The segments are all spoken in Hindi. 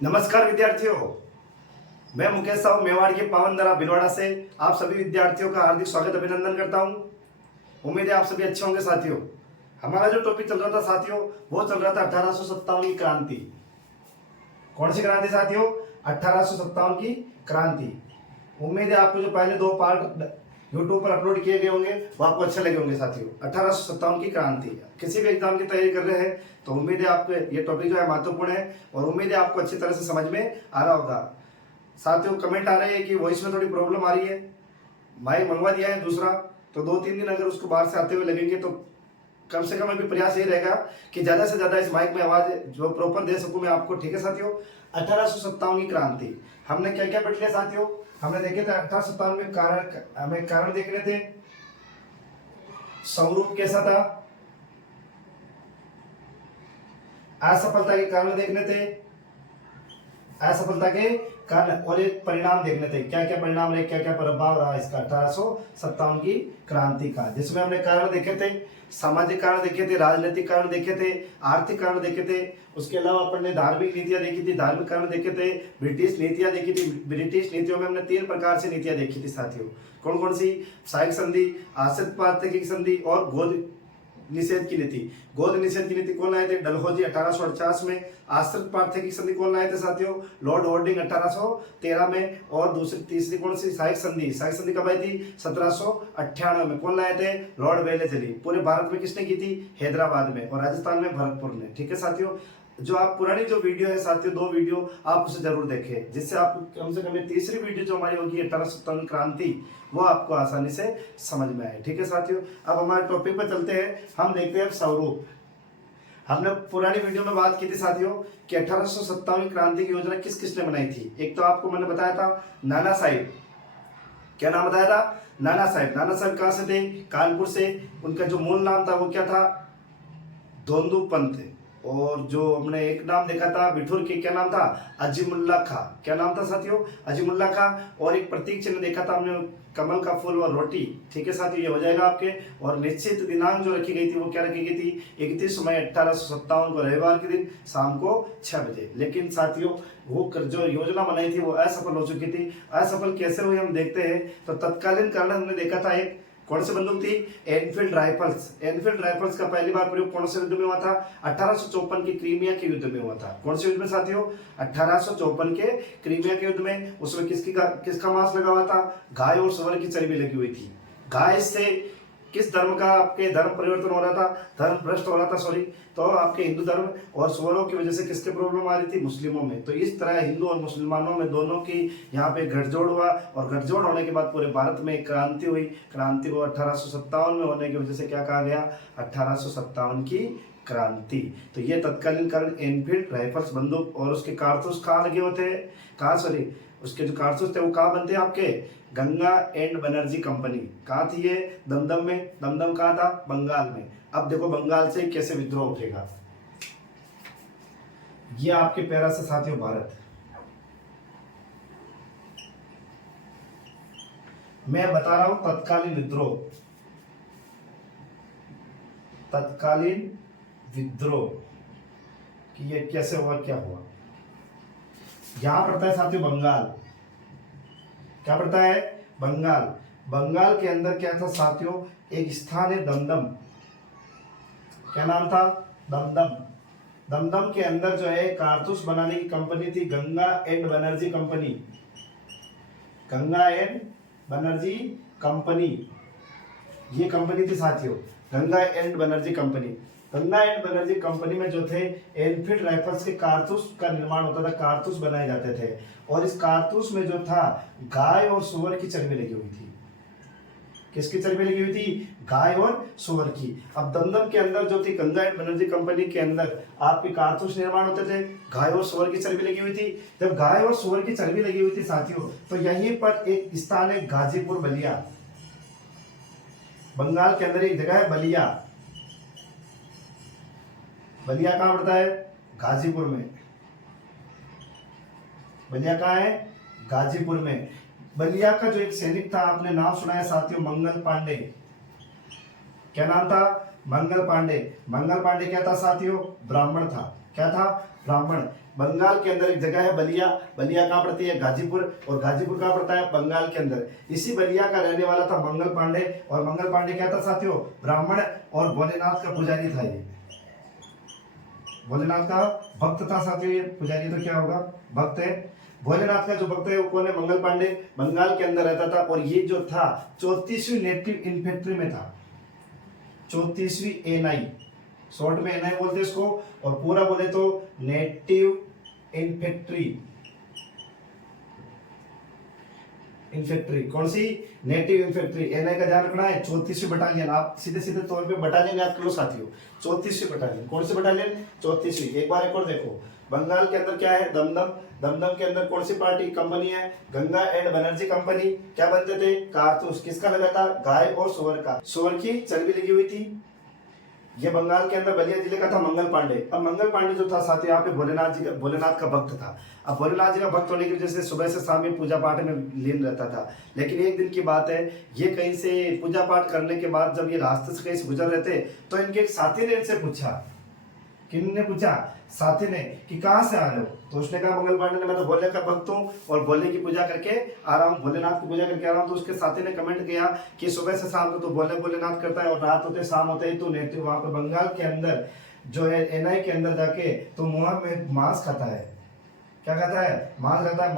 नमस्कार विद्यार्थियों, मैं मुकेश साहू मेवाड़ के पावनदरा भिलवाड़ा से आप सभी विद्यार्थियों का हार्दिक स्वागत अभिनंदन करता हूं। उम्मीद है आप सभी अच्छे होंगे। साथियों, हमारा जो टॉपिक चल रहा था साथियों, वो चल रहा था 1857 की क्रांति। कौन सी क्रांति साथियों? 1857 की क्रांति। उम्मीद है आपको जो पहले दो पार्ट यूट्यूब पर अपलोड किए गए होंगे वो आपको अच्छे लगे होंगे। साथियों, 1857 की क्रांति, किसी भी एग्जाम की तैयारी कर रहे हैं तो उम्मीद है आपको ये टॉपिक जो है महत्वपूर्ण है और उम्मीद है आपको अच्छी तरह से समझ में आ रहा होगा। साथियों, कमेंट आ रहे हैं कि वॉइस में थोड़ी प्रॉब्लम आ रही है, माइक मंगवा दिया है दूसरा, तो 2-3 दिन अगर उसको बाहर से आते हुए लगेंगे तो कम से कम अभी प्रयास ये रहेगा कि ज्यादा से ज्यादा इस माइक में आवाज जो प्रॉपर दे सकूं मैं आपको। ठीक है साथियों, 1857 की क्रांति हमने क्या क्या पढ़ लिया साथियों? हमने देखे थे 1857 में कारण देख रहे थे। स्वरूप कैसा था, असफलता के कारण देखने थे, असफलता के कारण, और एक परिणाम देखने थे। क्या क्या परिणाम रहे, क्या क्या प्रभाव रहा इसका 1857 की क्रांति का, जिसमें हमने कारण देखे थे, सामाजिक कारण देखे थे, राजनीतिक कारण देखे थे, आर्थिक कारण देखे थे। उसके अलावा अपन ने धार्मिक नीतियां देखी थी, धार्मिक कारण देखे थे, ब्रिटिश नीतियां देखी थी। ब्रिटिश नीतियों में हमने 3 प्रकार से नीतियां देखी थी साथियों। कौन कौन सी? सहायक संधि, आश्रित पारतंत्रिक संधि और गोद निषेध की नीति। गोद निषेध की नीति कौन लाए थे? डलहौजी 1848 में। आश्रित पारतंत्रिक संधि कौन लाए थे साथियों? लॉर्ड हॉर्डिंग 1813 में। और तीसरी कौन सी? सहायक संधि। सहायक संधि कब आई थी? 1798 में। कौन लाए थे? Lord Wellesley. पूरे भारत में किसने की थी? हैदराबाद में। और राजस्थान में भरतपुर ने। ठीक है साथियों, जो आप पुरानी जो वीडियो है साथियों, 2 वीडियो आप उसे जरूर देखें, जिससे आप कम से कम तीसरी वीडियो जो हमारी होगी 1857 क्रांति, वो आपको आसानी से समझ में आए। ठीक है साथियों, अब हमारे टॉपिक पर चलते हैं। हम देखते हैं स्वरूप। हमने पुरानी वीडियो में बात की थी साथियों कि 1857 की क्रांति की योजना किस किसने बनाई थी। एक तो आपको मैंने बताया था नाना साहिब। क्या नाम बताया था? नाना साहिब। नाना साहिब कहां से थे? कानपुर से। उनका जो मूल नाम था वो क्या था? धोंदू पंत। और जो हमने एक नाम देखा था बिठूर के, क्या नाम था? अजीमुल्ला खां। क्या नाम था साथियों? अजीमुल्ला खां। और एक प्रतीक चिन्ह देखा था हमने, कमल का फूल और रोटी। ठीक है साथियों, ये हो जाएगा आपके। और निश्चित दिनांक जो रखी गई थी वो क्या रखी गई थी? 31 मई 1857 को, रविवार के दिन शाम को 6 बजे। लेकिन साथियों, वो जो योजना बनाई थी वो असफल हो चुकी थी। असफल कैसे हुई हम देखते हैं। तो तत्कालीन कारण हमने देखा था, एक कौन सी बंदूक थी? Enfield rifles. एनफील्ड राइफल्स का पहली बार प्रयोग कौन से युद्ध में हुआ था? 1854 के क्रीमिया के युद्ध में हुआ था। कौन से युद्ध में साथियों? 1854 के क्रीमिया के युद्ध में। उसमें किसका मांस लगा हुआ था? गाय और सुअर की चर्बी लगी हुई थी। गाय से किस धर्म का आपके धर्म परिवर्तन हो रहा था? धर्म भ्रष्ट हो रहा था, सॉरी। तो आपके हिंदू धर्म, और सुअरों की वजह से किसके प्रॉब्लम आ रही थी? मुस्लिमों में। तो इस तरह हिंदू और मुसलमानों में दोनों की यहाँ पे गठजोड़ हुआ, और गठजोड़ होने के बाद पूरे भारत में एक क्रांति हुई। क्रांति को 1857 में होने की वजह से क्या कहा गया? 1857 की क्रांति। तो ये तत्कालीन कारण एनफील्ड राइफल्स बंदूक, और उसके कारतूस कहाँ लगे होते हैं? कहाँ, सॉरी, उसके जो कारतूस थे वो कहाँ बनते हैं आपके? Ganga and Banerjee company. कहाँ थी ये? दमदम में। दमदम कहाँ था? बंगाल में। अब देखो बंगाल से कैसे विद्रोह उठेगा। ये आपके पैरा से साथियों भारत। मैं बता रहा हूं तत्कालीन विद्रोह। तत्कालीन विद्रोह कि ये कैसे हुआ, क्या हुआ। यहां पड़ता है साथियों बंगाल। क्या पड़ता है? बंगाल। बंगाल के अंदर क्या था साथियों? एक स्थान है दमदम। क्या नाम था? दमदम। दमदम के अंदर जो है कारतूस बनाने की कंपनी थी, Ganga and Banerjee company. Ganga and Banerjee company, ये कंपनी थी साथियों, Ganga and Banerjee company. Ganga and Banerjee company में जो थे एनफील्ड राइफल्स के कारतूस का निर्माण होता था, कारतूस बनाए जाते थे। और इस कारतूस में जो था गाय और सुअर की चर्बी लगी हुई थी। किसकी चर्बी लगी हुई थी? गाय और सुअर की। अब दमदम के अंदर जो थी गंगा एंड बनर्जी कंपनी के अंदर आपके कारतूस निर्माण होते थे, गाय और सुअर की चर्बी लगी हुई थी। जब गाय और सुअर की चर्बी लगी हुई थी साथियों, तो यहीं पर एक स्थान है गाजीपुर बलिया। बंगाल के अंदर एक जगह है बलिया। बलिया कहां पड़ता है? गाजीपुर में। बलिया कहां है? गाजीपुर में। बलिया का जो एक सैनिक था, आपने नाम सुना है साथियों, मंगल पांडे। क्या नाम था? मंगल पांडे। मंगल पांडे क्या था साथियों? ब्राह्मण था। क्या था? ब्राह्मण। बंगाल के अंदर एक जगह है बलिया। बलिया कहाँ पड़ती है? गाजीपुर। और गाजीपुर कहाँ पड़ता है? बंगाल के अंदर। इसी बलिया का रहने वाला था मंगल पांडे। और मंगल पांडे क्या था साथियों? ब्राह्मण और भोलेनाथ का पुजारी था। ये भोलेनाथ का भक्त था साथियों। ये पुजारी तो क्या होगा? भक्त है। भोलेनाथ का जो भक्त है वो कौन है? मंगल पांडे। बंगाल के अंदर रहता था और ये जो था 34वीं नेटिव इन्फेंट्री में था। 34वीं एनआई, शॉर्ट में एनआई बोलते हैं इसको, और पूरा बोले तो नेटिव इन्फेंट्री। इन्फेंट्री कौन सी? Native infantry. एनआई का ध्यान रखना है। 34वीं बटालियन, आप सीधे सीधे तौर पे बटालियन याद कर लो साथियों। 34वीं बटालियन। कौन सी बटालियन? 34वीं। एक बार एक और देखो, बंगाल के अंदर क्या है? दमदम। दमदम के अंदर कौन सी पार्टी कंपनी है? Ganga and Banerjee company. क्या बनते थे? कारतूस। किसका लगा था? गाय और सुअर का। सुअर की चर्बी लगी हुई थी। ये बंगाल के अंदर बलिया जिले का था मंगल पांडे। अब मंगल पांडे जो था साथ यहाँ पे भोलेनाथ का भक्त था। अब भोलेनाथ जी का भक्त होने की वजह से सुबह से शाम में पूजा पाठ में लीन रहता था। लेकिन एक दिन की बात है, ये कहीं से पूजा पाठ करने के बाद जब ये रास्ते से कहीं से गुजर रहे थे तो इनके एक साथी ने इनसे पूछा। किन्ने पूछा? साथी ने, कि कहाँ से आ रहे हो? तो उसने कहा मंगल पांडे ने, मैं तो भोले का भक्त हूँ और भोले की पूजा करके आ रहा हूँ, भोलेनाथ की पूजा करके आ रहा हूँ। तो उसके साथी ने कमेंट किया कि सुबह से शाम तो भोलेनाथ करता है और रात होते शाम होते ही तू नेटिव वहां पे बंगाल के अंदर जो है एनआई के अंदर जाके तो मुंह में मांस खाता है। क्या कहता है? मांस खाता है।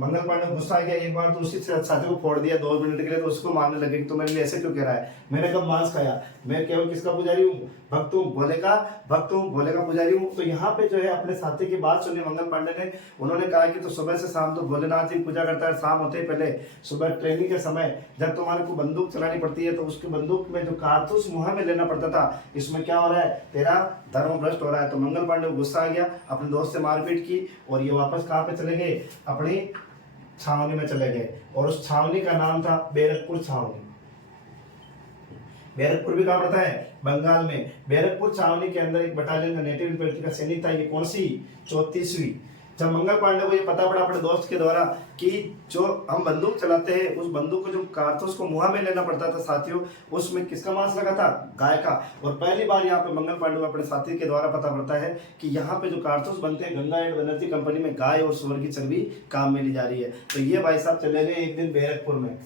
मंगल पांडे को गुस्सा आ गया। एक बार तो उसी साथी को फोड़ दिया 2 मिनट के लिए, तो उसको मारने लगे कि तू मेरे लिए ऐसे क्यों कह रहा है? मैंने कब मांस खाया? मैं केवल किसका पुजारी हूँ? भक्त हूँ, भोले का भक्त हूँ, भोले का पुजारी हूँ। तो यहाँ पे जो है अपने साथी की बात सुनी मंगल पांडे ने। उन्होंने कहा कि तो सुबह से शाम तो भोलेनाथ जी पूजा करता है। शाम होते ही पहले सुबह ट्रेनिंग के समय जब तुम्हारे को बंदूक चलानी पड़ती है तो उसकी बंदूक में जो कारतूस मुंह में लेना पड़ता था, इसमें क्या हो रहा है? तेरा धर्म भ्रष्ट हो रहा है। तो मंगल पांडे को गुस्सा आ गया, अपने दोस्त से मारपीट की और ये वापस कहाँ पे चले गए? अपनी छावनी में चले गए। और उस छावनी का नाम था बैरकपुर छावनी। बैरकपुर भी कहाँ पड़ता है? बंगाल में। बैरकपुर छावनी के अंदर एक बटालियन का नेटिव इन्फेंट्री का सैनिक था। ये कौन सी? 34वीं। जब मंगल पांडे को ये पता पड़ा अपने दोस्त के द्वारा कि जो हम बंदूक चलाते हैं उस बंदूक को जो कारतूस को मुंह में लेना पड़ता था साथियों, उसमें किसका मांस लगा था? गाय का। और पहली बार यहाँ पे मंगल पांडे को अपने साथी के द्वारा पता पड़ता है कि यहाँ पे जो कारतूस बनते हैं गंगा एंड बनर्जी कंपनी में गाय और सुअर की चर्बी काम में ली जा रही है। तो ये भाई साहब चले गए एक दिन बैरकपुर में।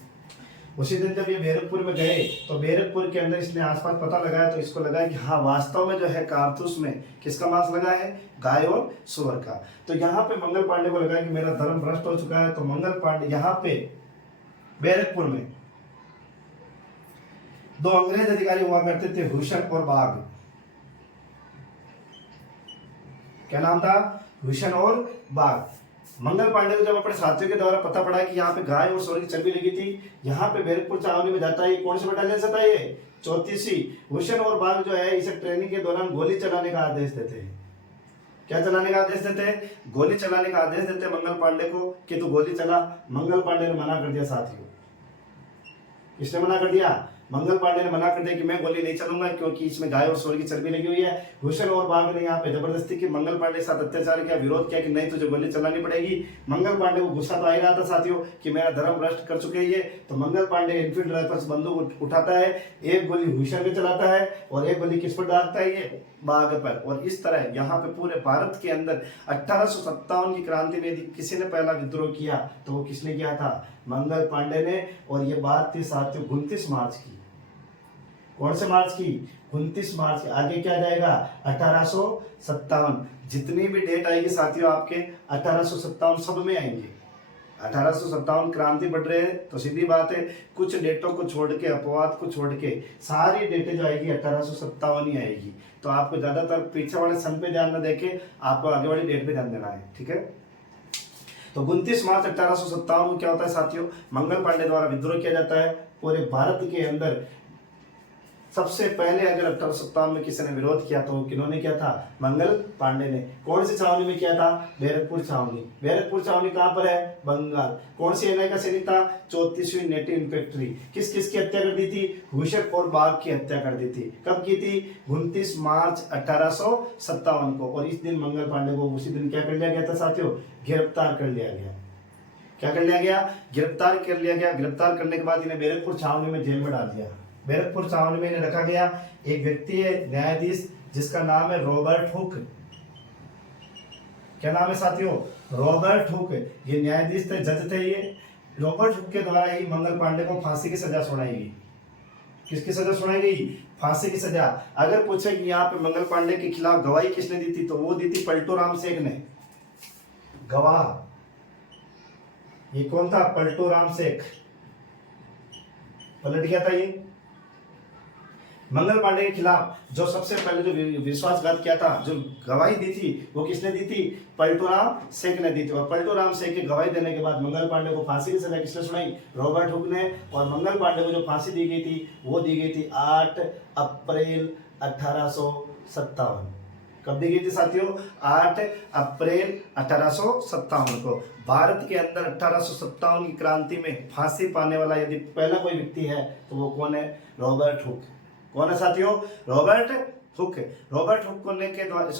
उसी दिन जब ये बैरकपुर में गए तो बैरकपुर के अंदर इसने आसपास पता लगाया तो इसको लगा कि हाँ वास्तव में जो है कारतूस में किसका मांस लगा है? गाय और सुअर का। तो यहाँ पे मंगल पांडे को लगा कि मेरा धर्म भ्रष्ट हो चुका है। तो मंगल पांडे यहाँ पे बैरकपुर में 2 अंग्रेज अधिकारी हुआ करते थे, भूषण और बाघ। क्या नाम था? भूषण और बाघ। मंगल पांडे को जब अपने साथियों के द्वारा पता पड़ा कि यहाँ पे गाय और सुअर की चर्बी लगी थी, यहाँ पे बैरकपुर छावनी में जाता है। कौन से बटालियन से था ये? 34वीं। भूषण और बाघ जो है इसे ट्रेनिंग के दौरान गोली चलाने का आदेश देते हैं। क्या चलाने का आदेश देते हैं? गोली चलाने का आदेश देते हैं मंगल पांडे को कि तू गोली चला। मंगल पांडे ने मना कर दिया साथियों। किसने मना कर दिया? मंगल पांडे ने मना कर दिया कि मैं गोली नहीं चलूंगा क्योंकि इसमें गाय और सुअर की चर्बी लगी हुई है। भूषण और बाघ ने यहाँ पे जबरदस्ती की, मंगल पांडे के साथ अत्याचार किया, विरोध किया कि नहीं तुझे गोली चलानी पड़ेगी। मंगल पांडे को गुस्सा तो आ ही रहा था साथियों कि मेरा धर्म भ्रष्ट कर चुके ये। तो मंगल पांडे इनफील्ड राइफल्स बंदूक उठाता है, एक गोली भूषण में चलाता है और एक गोली किस पर डालता है? ये बाघ पर। और इस तरह यहाँ पे पूरे भारत के अंदर 1857 की क्रांति में यदि किसी ने पहला विद्रोह किया तो वो किसने किया था? मंगल पांडे ने। और ये बात थी साथियों 29 मार्च की। कौन से मार्च की? 29 मार्च की। आगे क्या जाएगा? 1857। जितनी भी डेट आएगी साथियों आपके 1857 सब में आएंगे। 1857 क्रांति बढ़ रहे हैं तो सीधी बात है कुछ डेटों को छोड़ के, अपवाद को छोड़ के सारी डेटें जो आएगी 1857 ही आएगी। तो आपको ज्यादातर पीछे वाले सन पे ध्यान न देके आपको आगे वाली डेट पे ध्यान देना है, ठीक है। तो 29 मार्च 1857 को क्या होता है साथियों? मंगल पांडे द्वारा विद्रोह किया जाता है। पूरे भारत के अंदर सबसे पहले अगर 1857 में किसी ने विरोध किया तो किन्होंने किया था? मंगल पांडे ने। कौन सी छावनी में किया था? बैरकपुर छावनी। बैरकपुर छावनी कहाँ पर है? बंगाल। कौन सी एनआई का सैनिक था? 34वीं नेटिव इन्फेंट्री। किस किस की हत्या कर दी थी? भूषण और बाघ की हत्या कर दी थी। कब की थी? 29 मार्च 1857 को। और इस दिन मंगल पांडे को उसी दिन क्या कर लिया गया था साथियों? गिरफ्तार कर लिया गया। क्या कर लिया गया? गिरफ्तार कर लिया गया। गिरफ्तार करने के बाद इन्हें बैरकपुर छावनी में जेल में डाल दिया। बैरकपुर छावनी में इन्हें रखा गया। एक व्यक्ति है न्यायाधीश जिसका नाम है रॉबर्ट हुक। क्या नाम है साथियों? Robert Hooke. ये न्यायाधीश थे, जज थे ये। रॉबर्ट हुक के द्वारा ही मंगल पांडे को फांसी की सजा सुनाई गई। किसकी सजा सुनाई गई? फांसी की सजा। अगर पूछे कि यहाँ पे मंगल पांडे के खिलाफ गवाही किसने दी थी, तो वो दी थी पलटू राम सेठ ने। गवाह ये कौन था? पलटू राम सेठ। पलट गया था ये। मंगल पांडे के खिलाफ जो सबसे पहले जो विश्वासघात किया था, जो गवाही दी थी, वो किसने दी थी? पलटूराम शेख ने दी थी। और पलटूराम शेख की गवाही देने के बाद मंगल पांडे को फांसी की सजा किसने सुनाई? रॉबर्ट हुक ने। और मंगल पांडे को जो फांसी दी गई थी, वो दी गई थी 8 अप्रैल 1857। कब दी गई थी साथियों? 8 अप्रैल 1857 को। भारत के अंदर 1857 की क्रांति में फांसी पाने वाला यदि पहला कोई व्यक्ति है तो वो कौन है? Robert Hooke. कौन है साथियों? Robert Hooke. रॉबर्ट हुक को के द्वारा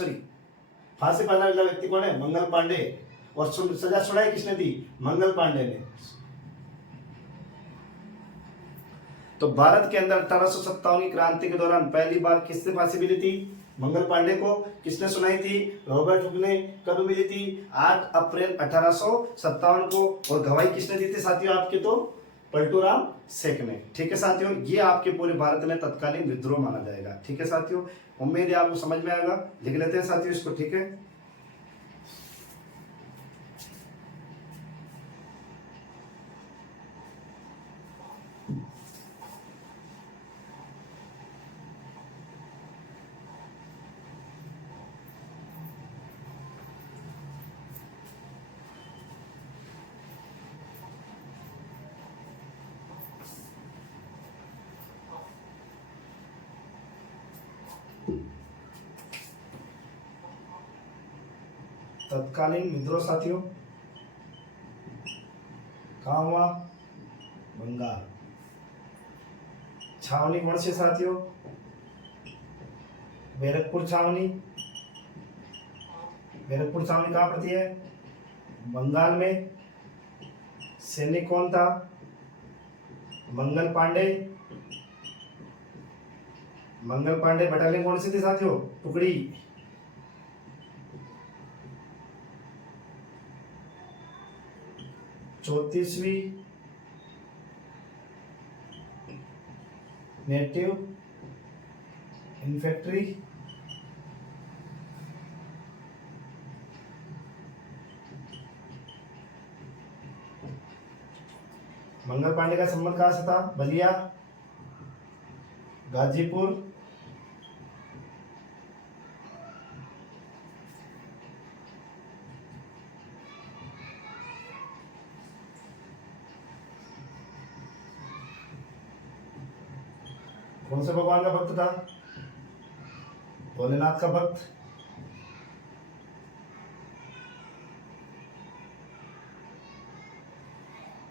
फांसी पाने वाला व्यक्ति कौन है? मंगल पांडे। और सजा सुनाई किसने दी? मंगल पांडे ने। तो भारत के अंदर 1857 की क्रांति के दौरान पहली बार किससे फांसी मिली थी? मंगल पांडे को। किसने सुनाई थी? रॉबर्ट हुक ने। कब मिली थी? 8 अप्रैल 1857 को। और गवाही किसने दी थी साथियों आपके? तो पलटूराम शेख ने। ठीक है साथियों, ये आपके पूरे भारत में तत्कालीन विद्रोह माना जाएगा। ठीक है साथियों, उम्मीद है आपको समझ में आएगा। लिख लेते हैं साथियों इसको। ठीक है, तत्कालीन विद्रोह साथियों कहाँ हुआ? बंगाल। छावनी कौन सी साथियों? बैरकपुर छावनी। बैरकपुर छावनी कहाँ पड़ती है? बंगाल में। सैनिक कौन था? मंगल पांडे। मंगल पांडे बटालियन कौन सी थी साथियों? टुकड़ी। चौतीसवीं नेटिव इन्फेंट्री। मंगल पांडे का संबंध कहां से था? बलिया, गाजीपुर, कौन से भगवान का भक्त था? भोलेनाथ का भक्त।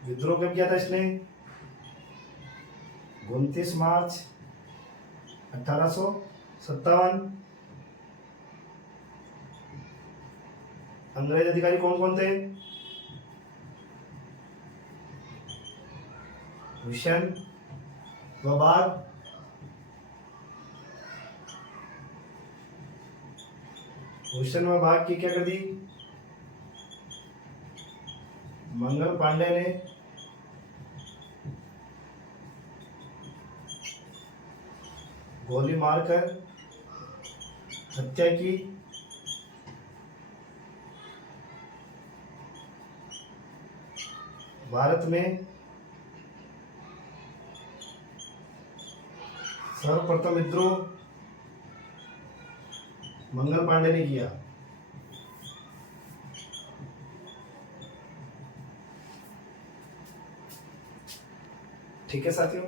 विद्रोह कब किया था इसने? 29 मार्च 1857। अंग्रेज अधिकारी कौन कौन थे? हुसैन वबाग, हुसैन वबाग की क्या कर दी? मंगल पांडे ने गोली मारकर हत्या की। भारत में सर्वप्रथम विद्रोह मंगल पांडे ने किया। ठीक है साथियों,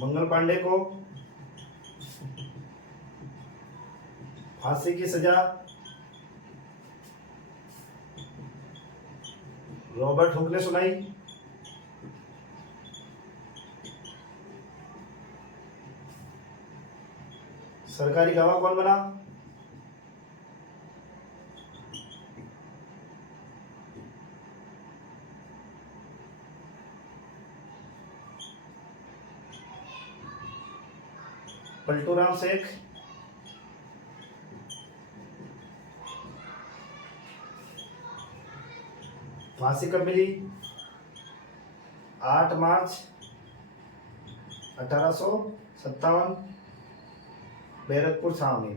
मंगल पांडे को फांसी की सजा रॉबर्ट हुक ने सुनाई। सरकारी गवाह कौन बना? पलटूराम शेख, फांसी कब मिली? 8 मार्च 1857, बैरकपुर छावनी,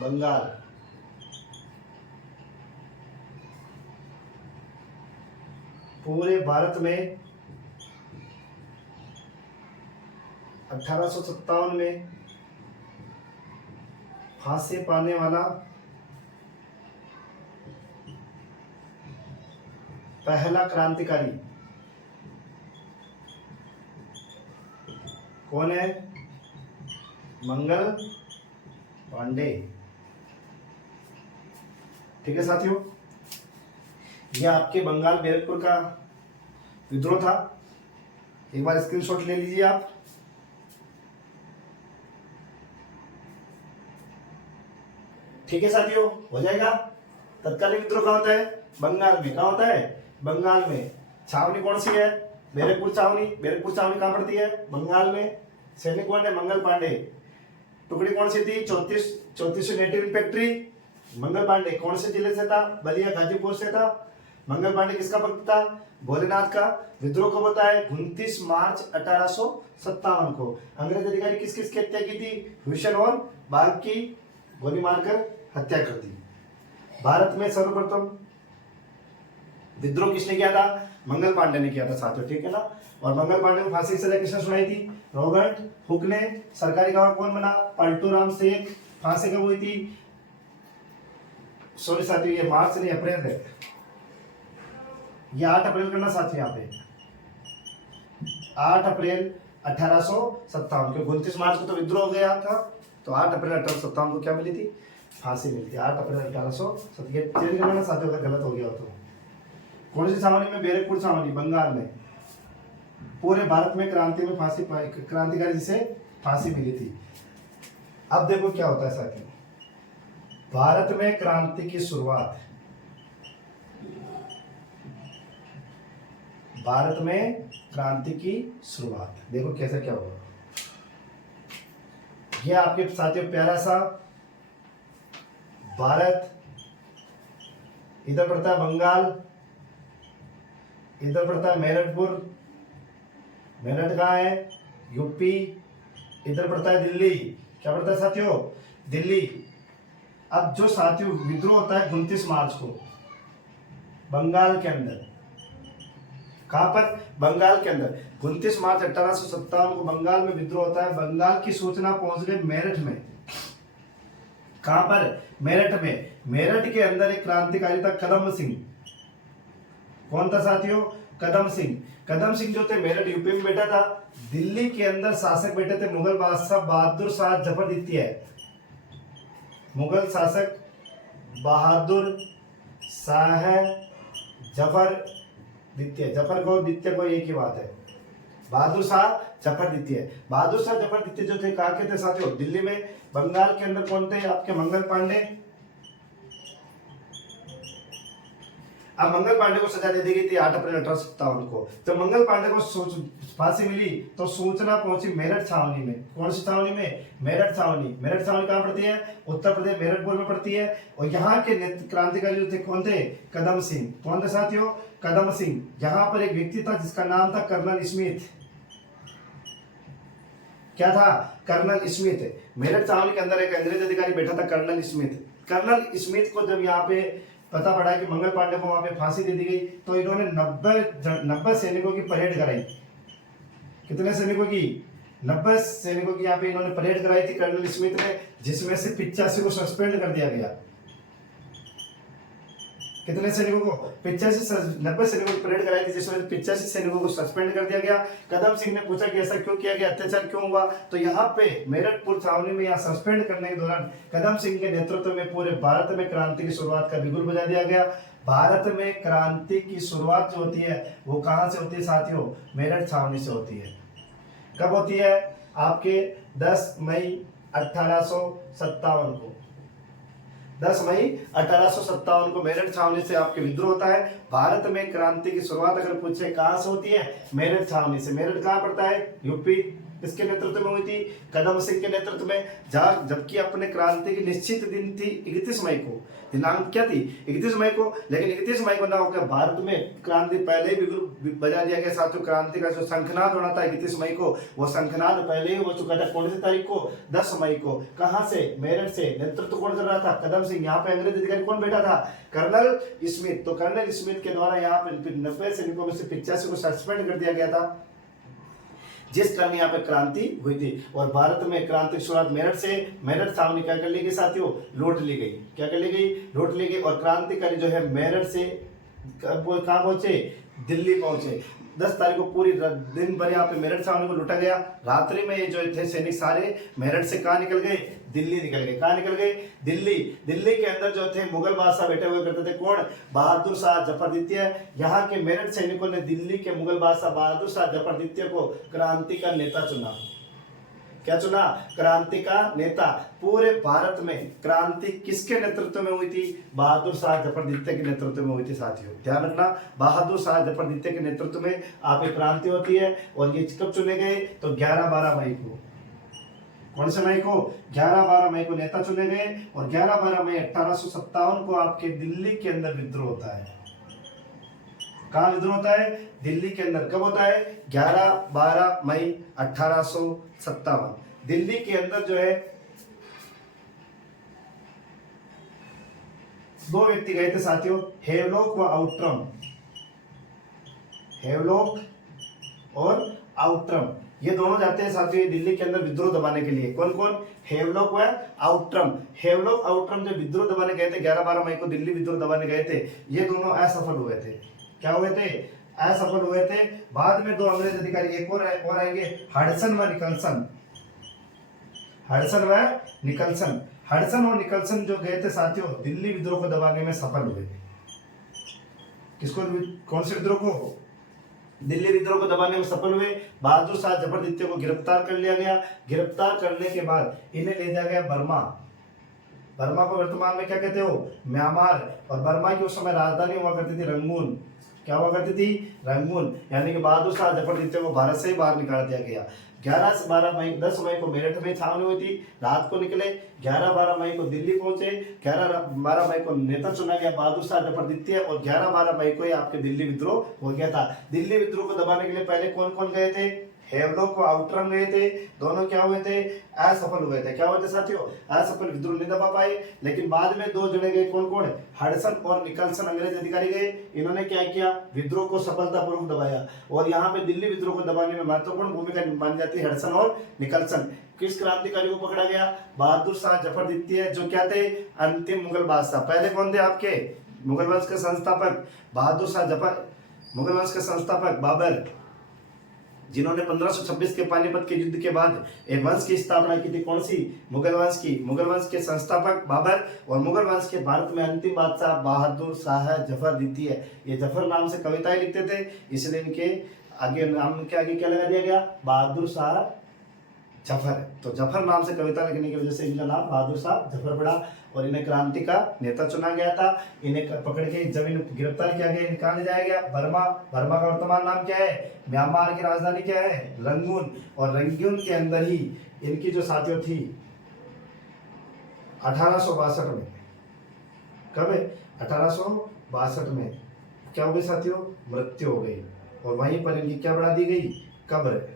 बंगाल। पूरे भारत में 1857 में फांसी पाने वाला पहला क्रांतिकारी कौन है? मंगल पांडे। ठीक है साथियों, यह आपके बंगाल बैरकपुर का विद्रोह था। एक बार स्क्रीनशॉट ले लीजिए आप। ठीक है साथियों, हो जाएगा। तत्कालीन विद्रोह कहाँ होता है? बंगाल में। कहाँ होता है? बंगाल में। छावनी कौन सी है? बैरकपुर छावनी। बैरकपुर छावनी कहाँ पड़ती है? बंगाल में। सैनिक कौन है? मंगल पांडे। टुकड़ी कौन सी थी? 34 नेटिव इन्फेंट्री। मंगल पांडे कौन से जिले से था? बलिया गाजीपुर से था। मंगल पांडे किसका भक्त था? भोलेनाथ का। विद्रोह कब होता है? 29 मार्च 1857 को। अंग्रेज अधिकारी किस किस की हत्या की थी? हुसैन और बाग की गोली मारकर हत्या कर दी। भारत में सर्वप्रथम विद्रोह किसने किया था? मंगल पांडे ने किया था साथियों। ठीक है ना। और मंगल पांडे को फांसी की सजा किसने सुनाई थी? रॉबर्ट हुक ने। सरकारी गवाह कौन बना? पलटूराम शेख। फांसी कब हुई थी? सॉरी साथियों, ये मार्च नहीं अप्रैल है। ये 8 अप्रैल करना साथियों यहाँ पे। 8 अप्रैल 1857 को। 29 मार्च को तो विद्रोह हो गया था, तो 8 अप्रैल 1857 को क्या मिली थी? फांसी मिली थी। 8 अप्रैल 1857। चेंज करना साथियों अगर गलत हो गया हो तो। कौन सी छावनी में? बैरकपुर छावनी, बंगाल में। पूरे भारत में क्रांति में फांसी क्रांतिकारी जिसे फांसी मिली थी। अब देखो क्या होता है साथियों, भारत में क्रांति की शुरुआत। भारत में क्रांति की शुरुआत देखो कैसे क्या होगा। यह आपके साथियों प्यारा सा भारत, इधर पड़ता है बंगाल, इधर पड़ता है मेरठपुर। मेरठ कहाँ है? यूपी। इधर पड़ता है दिल्ली। क्या पड़ता है साथियों? दिल्ली। अब जो साथियों विद्रोह होता है 29 मार्च को बंगाल के अंदर। कहां पर? बंगाल के अंदर। 29 मार्च 1857 को बंगाल में विद्रोह होता है। बंगाल की सूचना पहुंच गई मेरठ में। कहां पर? मेरठ में। मेरठ के अंदर एक क्रांतिकारी था कदम सिंह। कौन था साथियों? कदम सिंह। कदम सिंह जो थे मेरठ यूपी में बैठा था। दिल्ली के अंदर शासक बैठे थे मुगल बादशाह बहादुर शाह जफर द्वितीय। मुगल शासक बहादुर शाह जफर द्वितीय। जफर को द्वितीय को एक ही बात है। बहादुर शाह जफर द्वितीय। बहादुर शाह जफर द्वितीय जो थे कहाँ के थे साथियों? दिल्ली में। बंगाल के अंदर कौन थे? आपके मंगल पांडे। अब मंगल पांडे को सजा दे दी गई थी 8 अप्रैल 1857 को। जब मंगल पांडे को फांसी मिली तो सूचना पहुंची मेरठ छावनी में। कौन सी छावनी में? मेरठ छावनी। मेरठ छावनी कहाँ पड़ती है? उत्तर प्रदेश, मेरठपुर में पड़ती है। और यहाँ के क्रांतिकारी जो थे कौन थे? कदम सिंह। कौन थे साथियों? कदम सिंह। यहाँ पर एक व्यक्ति था जिसका नाम था कर्नल स्मिथ। क्या था? Colonel Smith. मेरठ छावनी के अंदर एक अंग्रेज अधिकारी बैठा था कर्नल स्मिथ। कर्नल स्मिथ को जब यहाँ पे पता पड़ा कि मंगल पांडे को वहां पे फांसी दे दी गई तो इन्होंने 90 सैनिकों की परेड कराई। कितने सैनिकों की? 90 सैनिकों की यहाँ पे इन्होंने परेड कराई थी कर्नल स्मिथ ने, जिसमें से 85 को सस्पेंड कर दिया गया। कितने सैनिकों को? 90 सैनिकों की परेड कराई थी जिसमें 85 सैनिकों को सस्पेंड कर दिया गया। कदम सिंह ने पूछा कि ऐसा क्यों किया गया, अत्याचार क्यों हुआ? तो यहाँ पे मेरठपुर छावनी में यहाँ सस्पेंड करने के दौरान कदम सिंह के नेतृत्व में पूरे भारत में क्रांति की शुरुआत का बिगुल बजा दिया गया। भारत में क्रांति की शुरुआत जो होती है वो कहाँ से होती है साथियों? मेरठ छावनी से होती है। कब होती है? आपके 10 मई 1857 को। 10 मई 1857 को मेरठ छावनी से आपके विद्रोह होता है। भारत में क्रांति की शुरुआत अगर पूछे कहां से होती है? मेरठ छावनी से। मेरठ कहां पड़ता है? यूपी। किसके नेतृत्व में हुई थी? कदम सिंह के नेतृत्व में। जबकि अपने क्रांति की निश्चित दिन थी 31 मई को, दिनांक क्या थी? 31 मई को। लेकिन 31 मई को ना होकर भारत में क्रांति पहले ही बजा दिया गया साथियों। क्रांति का जो शंखनाद होना था 31 मई को, वो शंखनाद पहले ही हो चुका था। कौन सी तारीख को? 10 मई को। कहां से? मेरठ से। नेतृत्व कौन कर रहा था? कदम सिंह। यहाँ पे अंग्रेज अधिकारी कौन बैठा था? Colonel Smith. तो कर्नल स्मिथ के द्वारा यहाँ पे 90 सैनिकों में से 85 को सस्पेंड कर दिया गया था, जिस कारण यहाँ पे क्रांति हुई थी। और भारत में क्रांति की शुरुआत मेरठ से। मेरठ छावनी क्या कर ली गई साथियों? लूट ली गई। क्या कर ली गई? लूट ली गई। और क्रांतिकारी जो है मेरठ से कहाँ पहुंचे? दिल्ली पहुंचे। 10 तारीख को पूरी दिन भर यहाँ पे मेरठ छावनी को लूटा गया। रात्रि में ये जो थे सैनिक सारे मेरठ से कहाँ निकल गए? दिल्ली निकल गए। कहाँ निकल गए? दिल्ली। दिल्ली के अंदर जो थे मुगल बादशाह बैठे हुए करते थे। कौन? बहादुर शाह जफर द्वितीय। यहाँ के मेरठ सैनिकों ने दिल्ली के मुगल बादशाह बहादुर शाह जफर द्वितीय को क्रांति का नेता चुना। क्या चुना? क्रांति का नेता। पूरे भारत में क्रांति किसके नेतृत्व में हुई थी? बहादुर शाह जफर द्वितीय के नेतृत्व में हुई थी साथियों। ध्यान रखना, बहादुर शाह जफर द्वितीय के नेतृत्व में आपकी क्रांति होती है। और ये कब चुने गए? तो 11-12 मई को। कौन से मई को? 11-12 मई को नेता चुने गए। और 11-12 मई 1857 को आपके दिल्ली के अंदर विद्रोह होता है। कहाँ विद्रोह होता है? दिल्ली के अंदर। कब होता है? 11-12 मई 1857। दिल्ली के अंदर जो है 2 व्यक्ति गए थे साथियों, हेवलॉक व आउट्रम। हेवलॉक और आउट्रम, ये दोनों जाते हैं साथियों दिल्ली के अंदर विद्रोह दबाने के लिए। कौन कौन? हेवलॉक व आउट्रम। हेवलॉक आउट्रम जो विद्रोह दबाने गए थे 11-12 मई को दिल्ली विद्रोह दबाने गए थे, ये दोनों असफल हुए थे। क्या हुए थे? असफल हुए थे। बाद में 2 अंग्रेज अधिकारी एक और आएंगे, हडसन व निकलसन। हडसन व निकलसन। हडसन और निकलसन जो गए थे साथियों दिल्ली विद्रोह को दबाने में सफल हुए। किसको? कौन से विद्रोह को? दिल्ली विद्रोह को दबाने में सफल हुए। बहादुर शाह जफर द्वितीय को गिरफ्तार कर लिया गया। गिरफ्तार करने के बाद इन्हें ले जाया गया बर्मा। बर्मा को वर्तमान में क्या कहते हो? म्यांमार। और बर्मा की उस समय राजधानी हुआ करती थी रंगून। क्या हुआ करती थी? रंगून। यानी कि बहादुर शाह जफर द्वितीय को भारत से ही बाहर निकाल दिया गया। 10 मई को मेरठ में छावनी हुई थी, रात को निकले। 11-12 मई को दिल्ली पहुंचे। 11-12 मई को नेता चुना गया बहादुर शाह जफर द्वितीय। और 11-12 मई को ही आपके दिल्ली विद्रोह हो गया था। दिल्ली विद्रोह को दबाने के लिए पहले कौन कौन गए थे? हेवलॉक को आउट्रम गए थे। दोनों क्या हुए थे? असफल हुए थे। क्या हुए थे साथियों? असफल, विद्रोह नहीं दबा पाए। लेकिन बाद में 2 जने गए। कौन कौन? हडसन और निकलसन अंग्रेज अधिकारी गए। इन्होंने क्या किया? विद्रोह को सफलतापूर्वक दबाया। और यहाँ पे दिल्ली विद्रोह को दबाने में महत्वपूर्ण भूमिका मानी जाती है हडसन और निकलसन। किस क्रांतिकारी को पकड़ा गया? बहादुर शाह जफर द्वितीय, जो क्या थे? अंतिम मुगल बादशाह। पहले कौन थे आपके? मुगल वंश के संस्थापक बहादुर शाह जफर। मुगल वंश के संस्थापक बाबर, जिन्होंने 1526 के पानीपत के युद्ध के बाद एक वंश की स्थापना की थी। कौन सी? मुगल वंश की। मुगल वंश के संस्थापक बाबर। और मुगल वंश के भारत में अंतिम बादशाह बहादुर शाह जफर द्वितीय। ये जफर नाम से कविताएं लिखते थे, इसलिए इनके आगे नाम के आगे क्या लगा दिया गया? बहादुर शाह जफर। तो जफर नाम से कविता लिखने की वजह से इनका नाम बहादुर शाह जफर पड़ा। और इन्हें क्रांति का नेता चुना गया था। इन्हें पकड़ के जमीन गिरफ्तार किया गया, निकाल जाया गया बर्मा। बर्मा का वर्तमान नाम क्या है? म्यांमार की राजधानी क्या है? रंगून। और रंगून के अंदर ही इनकी जो साथियों थी 1862 में। कब है? 1862 में क्या हो गई साथियों? मृत्यु हो गई। और वहीं पर इनकी क्या बढ़ा दी गई? कब्र।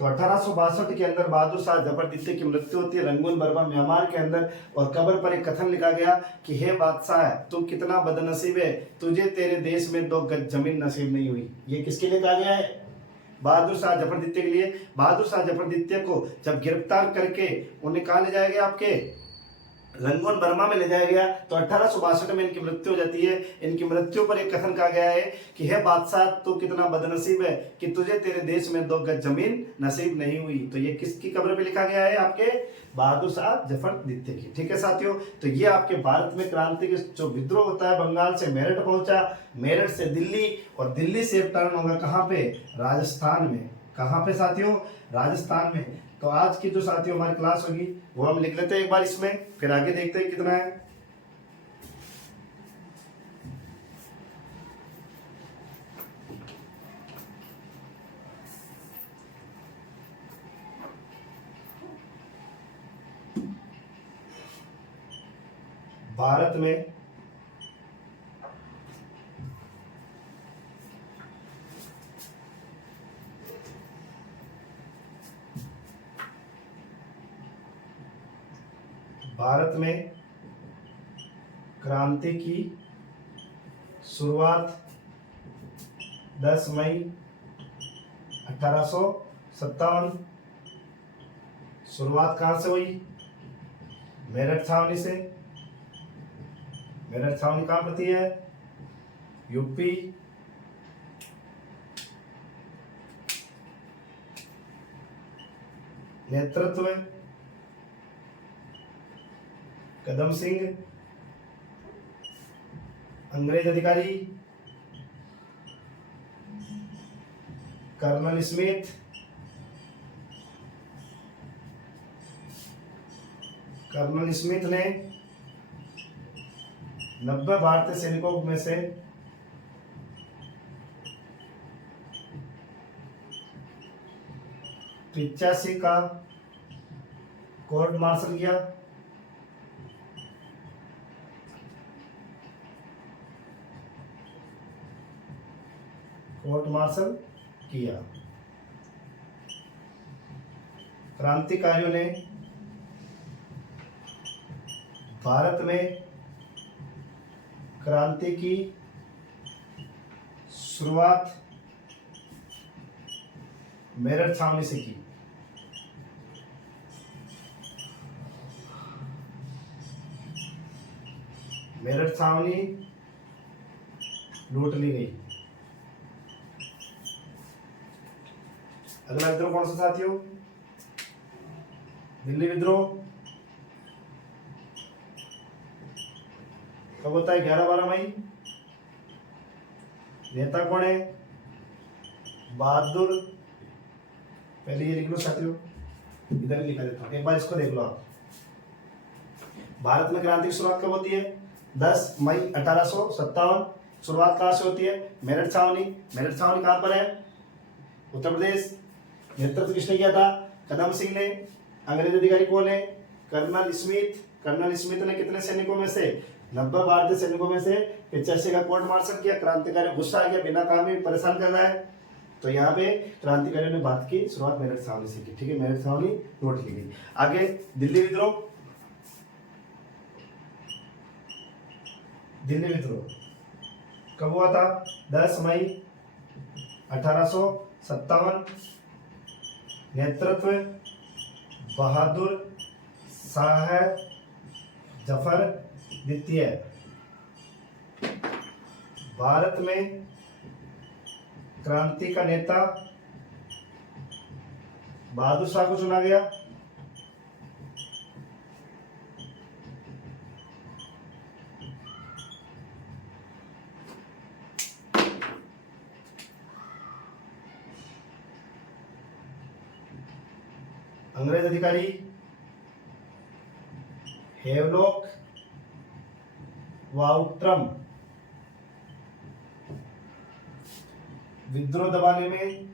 तो 1862 के अंदर बहादुर शाह जफर द्वितीय की मृत्यु होती है रंगून बर्मा म्यांमार के अंदर। और कब्र पर एक कथन लिखा गया कि हे बादशाह, तू कितना बदनसीब है, तुझे तेरे देश में 2 गज जमीन नसीब नहीं हुई। ये किसके लिए कहा गया है? बहादुर शाह जफर द्वितीय के लिए। बहादुर शाह जफर द्वितीय को जब गिरफ्तार करके उन्हें कहाँ ले जाया गया? आपके रंगून बर्मा में ले जाया गया। तो 1862 में इनकी मृत्यु हो जाती है। इनकी मृत्यु पर एक कथन कहा गया है कि हे बादशाह, तू कितना बदनसीब है कि तुझे तेरे देश में 2 गज जमीन नसीब नहीं हुई। तो ये किसकी कब्र पे लिखा गया है? आपके बहादुर शाह जफर द्वितीय की। ठीक है साथियों, तो ये आपके भारत में क्रांति के जो विद्रोह होता है, बंगाल से मेरठ पहुंचा, मेरठ से दिल्ली, और दिल्ली से टर्न होगा कहाँ पे? राजस्थान में। कहाँ पे साथियों? राजस्थान में। तो आज की जो साथियों हमारी क्लास होगी वो हम लिख लेते हैं एक बार इसमें, फिर आगे देखते हैं कितना है। भारत में क्रांति की शुरुआत 10 मई 1857। शुरुआत कहाँ से हुई? मेरठ छावनी से। मेरठ छावनी कहाँ पड़ती है? यूपी। नेतृत्व कदम सिंह। अंग्रेज अधिकारी कर्नल स्मिथ। कर्नल स्मिथ ने 90 भारतीय सैनिकों में से 85 का कोर्ट मार्शल किया। कोर्ट मार्शल किया। क्रांतिकारियों ने भारत में क्रांति की शुरुआत मेरठ छावनी से की। मेरठ छावनी लूट ली गई। अगला विद्रोह कौन सा साथियों? दिल्ली विद्रोह। कब होता है? 11-12 मई। नेता कौन है? बहादुर। पहले ये लिख लो साथियों, इधर लिखा देता हूं, एक बार इसको देख लो आप। भारत में क्रांति की शुरुआत कब होती है? 10 मई 1857। शुरुआत कहां से होती है? मेरठ छावनी। मेरठ छावनी कहां पर है? उत्तर प्रदेश। नेतृत्व किसने किया था? कदम सिंह ने। अंग्रेज अधिकारी कौन है? Colonel Smith. कर्नल स्मिथ ने कितने सैनिकों में से? 90 भारतीय सैनिकों में से 85 का कोर्ट मार्शल किया। क्रांतिकारी गुस्सा आ गया, बिना काम में परेशान कर रहा है, तो यहाँ पे क्रांतिकारियों ने बात की शुरुआत मेरठ छावनी से की। ठीक है, मेरठ छावनी नोट की गई। आगे दिल्ली विद्रोह। दिल्ली विद्रोह कब हुआ था? 10 मई 1857। नेतृत्व बहादुर शाह जफर द्वितीय। भारत में क्रांति का नेता बहादुर शाह को चुना गया। अंग्रेज अधिकारी हेवलॉक वाउट्रम विद्रोह दबाने में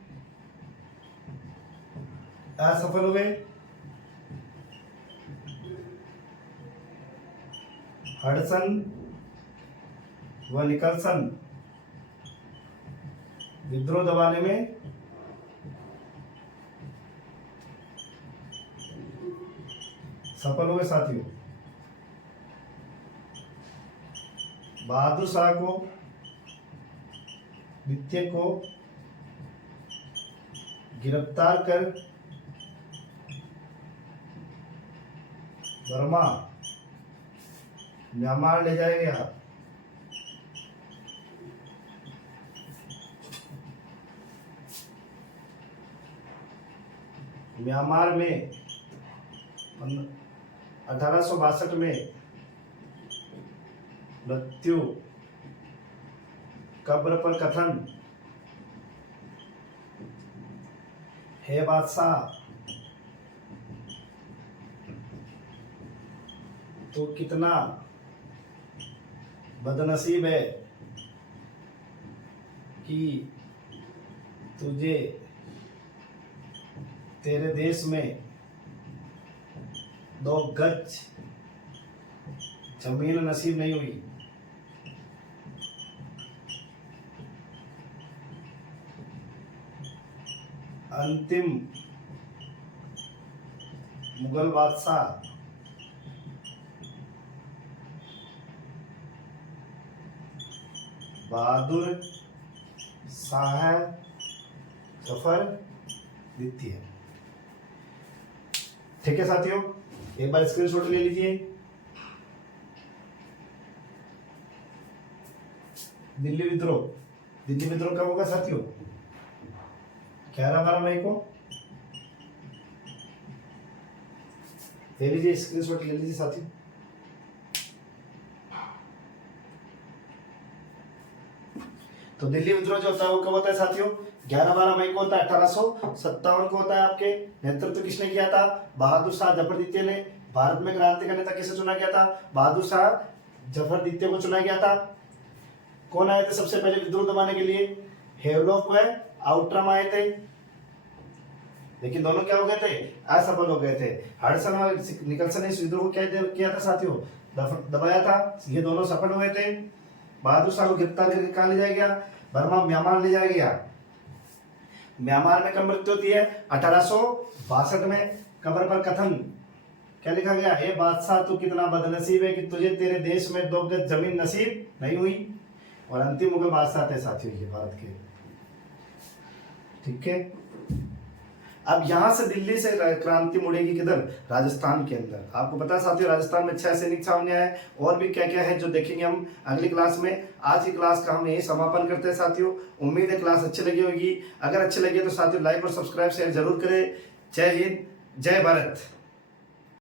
असफल हुए। हडसन व निकलसन विद्रोह दबाने में सफल हुए साथियों। बहादुर शाह को द्वितीय को गिरफ्तार कर बर्मा म्यांमार ले जाया गया। म्यांमार में 1862 में मृत्यु। कब्र पर कथन, हे बादशाह तो कितना बदनसीब है कि तुझे तेरे देश में 2 गज जमीन नसीब नहीं हुई। अंतिम मुगल बादशाह बहादुर शाह जफर द्वितीय। ठीक है साथियों, एक बार स्क्रीनशॉट ले लीजिए। दिल्ली विद्रोह, दिल्ली विद्रोह कब होगा साथियों? 11-12 मई को। ले लीजिए स्क्रीनशॉट ले लीजिए साथियों। तो दिल्ली विद्रोह जो होता है वो कब होता है साथियों? 11-12 मई को होता है। 1857 को होता है। आपके नेतृत्व किसने किया था? बहादुर शाह जफर द्वितीय ने। भारत में क्रांति का नेता किसे चुना गया था? बहादुर शाह जफर द्वितीय को चुना गया था। कौन आए थे सबसे पहले विद्रोह दबाने के लिए? हेवलॉक व आउट्रम आए थे, लेकिन दोनों क्या हो गए थे? असफल हो गए थे। हडसन और निकलसन ने इस विद्रोह को क्या किया था साथियों? दबाया था। ये दोनों सफल हुए थे। बहादुर शाह को गिरफ्तार करके कहाँ ले जाया गया? बर्मा म्यांमार ले जाया गया। म्यांमार में कब मृत्यु होती है? 1862 में। कब्र पर कथन क्या लिखा गया? हे बादशाह, तू कितना बदनसीब है कि तुझे तेरे देश में 2 गज जमीन नसीब नहीं हुई। और अंतिम मुगल बादशाह थे साथियों ये भारत के। ठीक है, अब यहां से दिल्ली से क्रांति मुड़ेगी किधर? राजस्थान के अंदर। आपको पता है साथियों, राजस्थान में 6 सैनिक छावनियां हैं और भी क्या क्या है जो देखेंगे हम अगली क्लास में। आज की क्लास का हम यही समापन करते हैं साथियों। उम्मीद है क्लास अच्छी लगी होगी। अगर अच्छी लगी तो साथियों लाइक और सब्सक्राइब शेयर जरूर करें। जय हिंद, जय भारत।